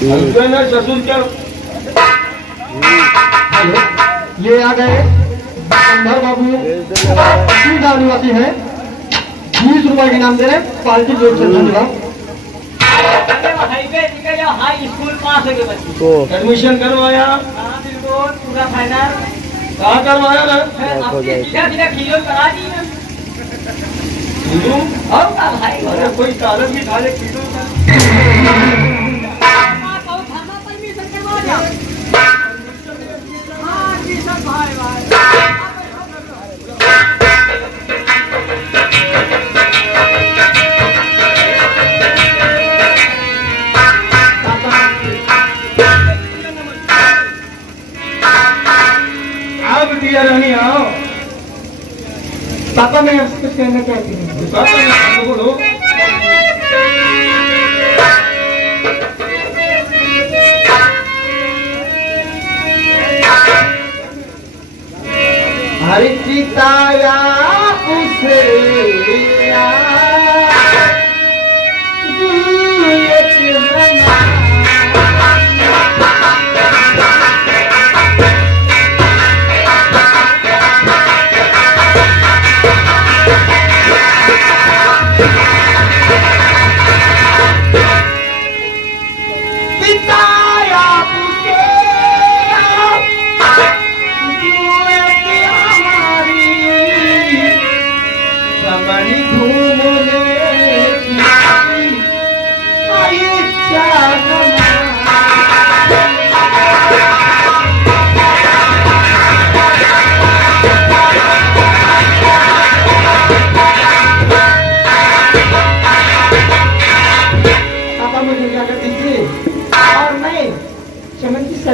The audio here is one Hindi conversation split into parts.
ससुर क्या ये आ गए अंबर बाबू गांव निवासी है। 20 रुपए के नाम दे रहे पार्टी जोड़ से धन्यवाद। हाई स्कूल पास हो गए बच्चे तो एडमिशन करवाया पूरा फाइनल कहाँ करवाया ना सीधा किलो करा दी और का भाई अरे कोई कागज भी खाले किलो परमिशन करवा दिया हाँ जी सब भाई भाई रानी आओ पापा मैं आपसे कुछ कहना चाहती हूँ। पापा बोलो हर चिताया उसे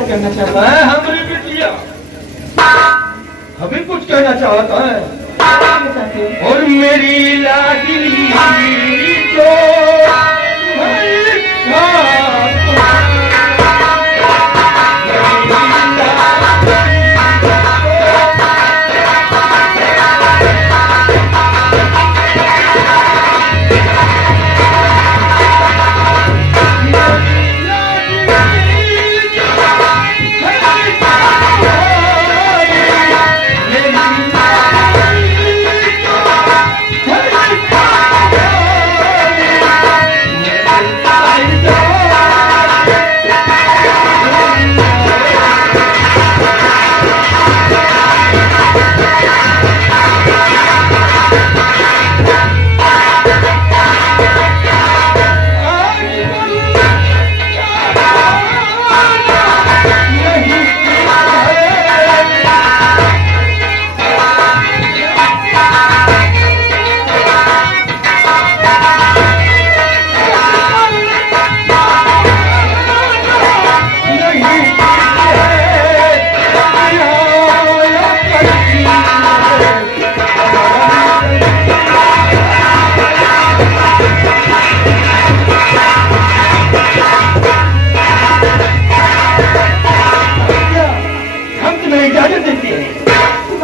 करना चाहता है हमने बिटिया हमें कुछ कहना चाहता है और मेरी लाडली जो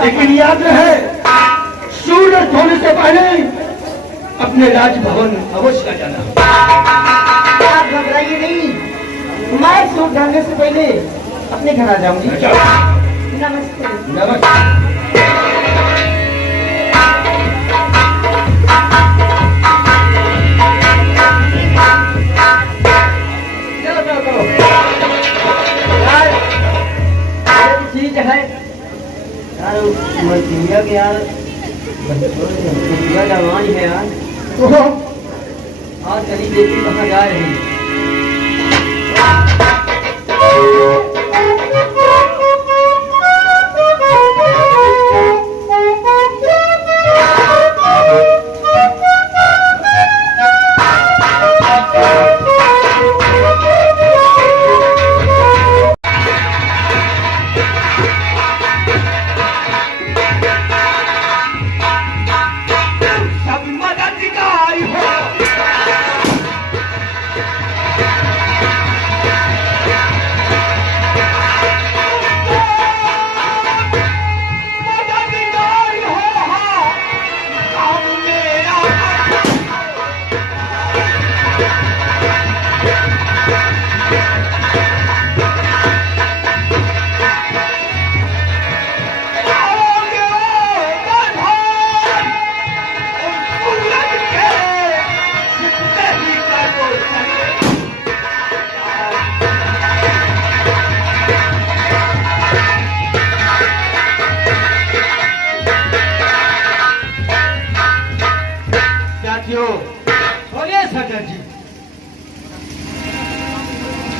लेकिन याद रहे सूरज होने से पहले अपने राजभवन अवश्य आ जाना। आप घबराइए नहीं, मैं सूट ढालने से पहले अपने घर आ जाऊंगी। नमस्ते। नमस्ते। चीज है मलकिया के यार जवान है यार। आज चली देखी कहाँ जा रही है।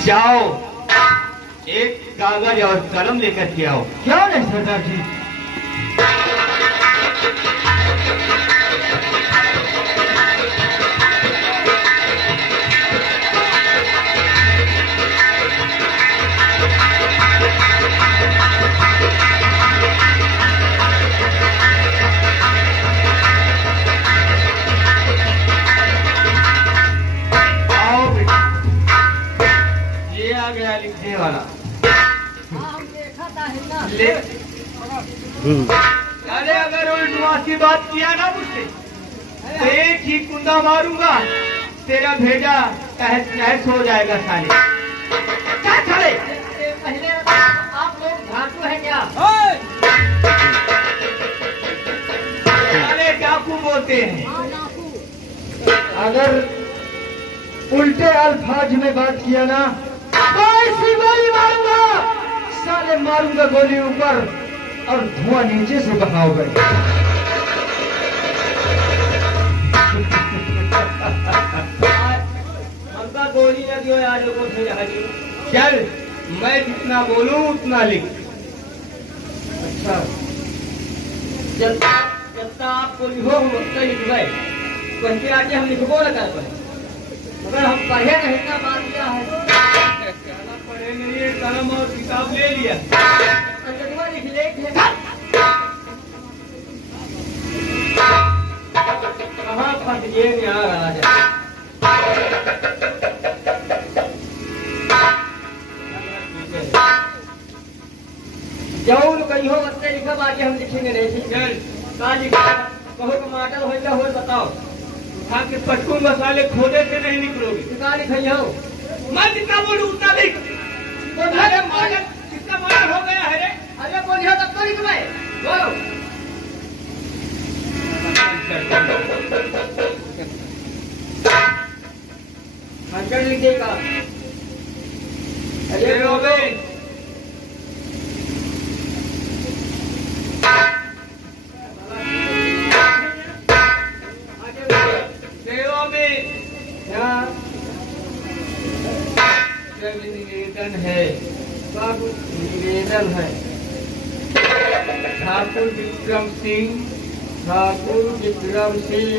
जाओ एक कागज और कलम लेकर के आओ। क्या नहीं सरदार जी। आ गया लिखने वाला। हाँ हम देखा था है ना। ले अरे अगर उल्टी बात किया ना मुझसे तो एक ही कुंदा मारूंगा, तेरा भेजा तहस नहस हो जाएगा साले। क्या साले? पहले आप लोग धातु है क्या? साले डाकू बोलते हैं। हाँ डाकू। अगर उल्टे अल्फाज में बात किया ना तो ऐसी गोली मारूंगा, साले मारूंगा गोली ऊपर और धुआं नीचे से बहाओगे। हमका गोली न दियो आज लोगों से। चल मैं जितना बोलूं उतना लिख। अच्छा जब आपको लिखो हम उतना लिखवाए। कहते आके हम लिखबो न कर पाए, मगर हम पढ़े नहीं ना मान लिया है। पढ़े नहीं, कलम और किताब ले लिया। अंग्रेजी लिख ले कहाँ फंस गए यहाँ राजा। जौन कहीं हो बच्चे लिखा आगे हम लिखेंगे नहीं। ठीक चल का लिखा कहो टमाटर हो या हो बताओ। खा के पटकू मसाले खोदे से नहीं निकलोगे। का लिखाई हो? मैं जितना बोलूं उतना लिख। अरे मॉडल कितना मॉडल हो गया है रे। अरे बोलिए तब तो लिखवाए बोलो। खंजर लिखेगा। अरे रोबे सेवा में निवेदन है, निवेदन है। ठाकुर विक्रम सिंह, ठाकुर विक्रम सिंह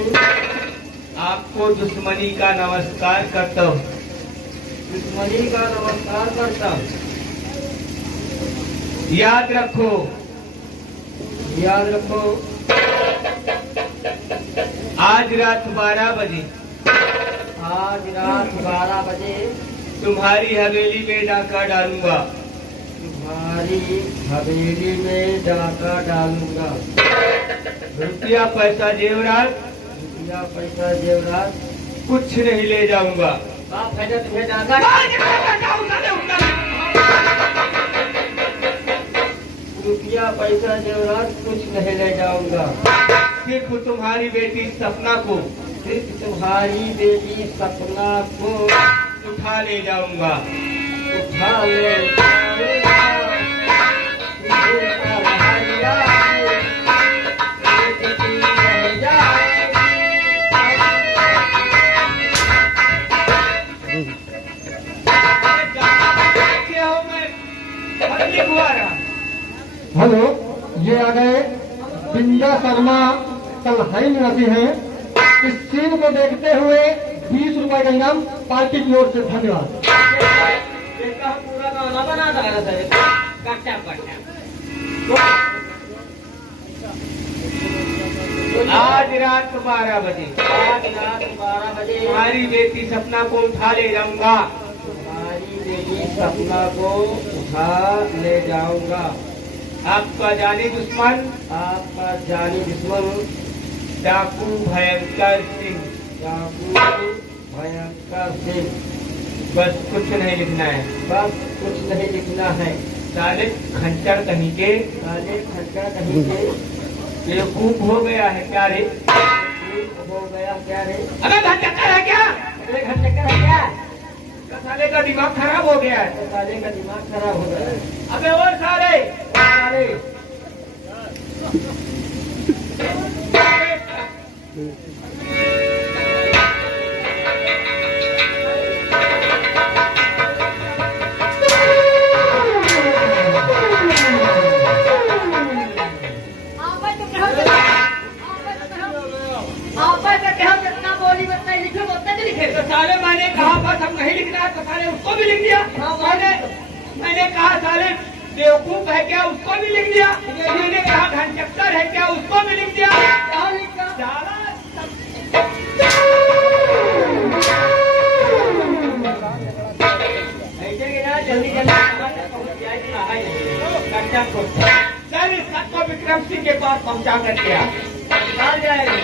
आपको दुश्मनी का नमस्कार करता हूँ। दुश्मनी का नमस्कार करता हूँ। याद रखो, याद रखो आज रात 12 बजे आज रात 12 बजे तुम्हारी हवेली में डाका डालूंगा। तुम्हारी हवेली में डाका डालूंगा। रुपया पैसा जेवरात रुपया पैसा जेवरात कुछ नहीं ले जाऊंगा। बाप है जो तुम्हें डाका रुपया पैसा जेवरात कुछ नहीं ले जाऊंगा। सिर्फ तुम्हारी बेटी सपना को सिर्फ तुम्हारी बेटी सपना को उठा ले जाऊंगा। उठा ले जाऊंगा। तुझे सहारा है, बेटी रह जाए। क्या हो मैं खत लिखवा रहा। हेलो, ये आ गए बिंदा शर्मा कलहाई निवासी हैं। इस सीन को देखते हुए 20 रुपए का इनाम पार्टी की ओर से। धन्यवाद। इसका हम पूरा गाना बना रहा है। कट्टा कट्टा आज रात 12 बजे आज रात 12 बजे तुम्हारी बेटी सपना को उठा ले जाऊंगा। तुम्हारी बेटी सपना को उठा ले जाऊंगा। आपका जानी दुश्मन आपका जानी दुश्मन डाकू भयंकर सिंह। डाकू भयंकर सिंह। बस कुछ नहीं लिखना है। बस कुछ नहीं लिखना है। साले खंचर कहीं के साले खटका कहीं के बेवकूफ हो गया है क्या रे। हो गया क्या रे। अबे घर चक्कर है क्या। अरे घर चक्कर है क्या? साले का दिमाग खराब हो गया है। साले का दिमाग खराब हो गया है। अबे और साले साले लिख दिया। हाँ, मैंने कहा साले बेवकूफ है क्या, उसको भी लिख दिया। मैंने कहा घनचक्कर है क्या, उसको भी लिख दिया। क्या लिखा? साला ऐसे कि ना जल्दी पहुंच जाए कि आए नहीं। कच्चा खोटा। सर इस सबको विक्रम सिंह के पास पहुंचा कर दिया। निकाल जाएगा।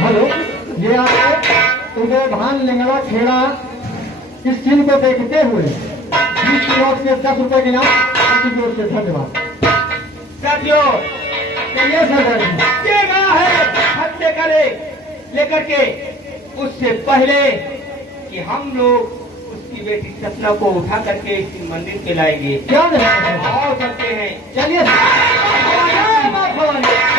हेलो, ये आपको उदय भान लिंगड़ा खेड़ा इस चिन्ह को देखते हुए 20 की नोट से 10 रुपए के नाम आपकी ओर से धन्यवाद। सर जो चलिए सर, ये गया है हत्या करे लेकर के, उससे पहले कि हम लोग उसकी बेटी सपना को उठा करके इस मंदिर पे लाएंगे। क्या नहीं आओ करते हैं। चलिए जय मां भवानी।